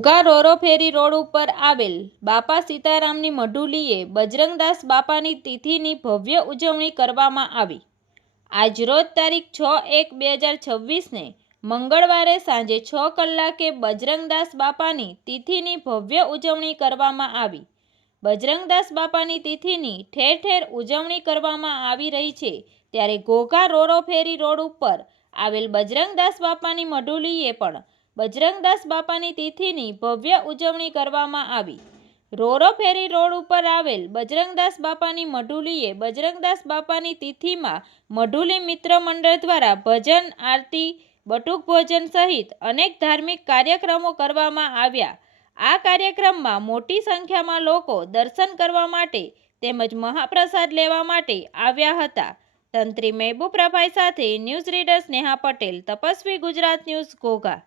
ઘોઘા રોરો ફેરી road ઉપર આવેલ બાપા સીતારામની મઢુલીએ બજરંગદાસ બાપાની તિથિની ભવ્ય ઉજવણી કરવામાં આવી। આજરોજ તારીખ 6/1/2026ને મંગળવારે સાંજે 6 કલાકે બજરંગદાસ બાપાની તિથિની ભવ્ય ઉજવણી કરવામાં આવી। બજરંગદાસ બાપાની તિથિની ઠેર ઠેર ઉજવણી કરવામાં આવી રહી છે, ત્યારે ઘોઘા રોરો ફેરી રોડ ઉપર આવેલ બજરંગદાસ બાપાની મઢુલીએ પણ બજરંગદાસ બાપાની તિથિની ભવ્ય ઉજવણી કરવામાં આવી। રોરો ફેરી રોડ ઉપર આવેલ બજરંગદાસ બાપાની મઢુલીએ બજરંગદાસ બાપાની તિથિમાં મઢુલી મિત્ર મંડળ દ્વારા ભજન, આરતી, બટુક ભોજન સહિત અનેક ધાર્મિક કાર્યક્રમો કરવામાં આવ્યા। આ કાર્યક્રમમાં મોટી સંખ્યામાં લોકો દર્શન કરવા માટે તેમજ મહાપ્રસાદ લેવા માટે આવ્યા હતા। તંત્રી મહેબૂબ રફાઈ સાથે news reader Sneha Patel, Tapasvi Gujarat news, Ghogha.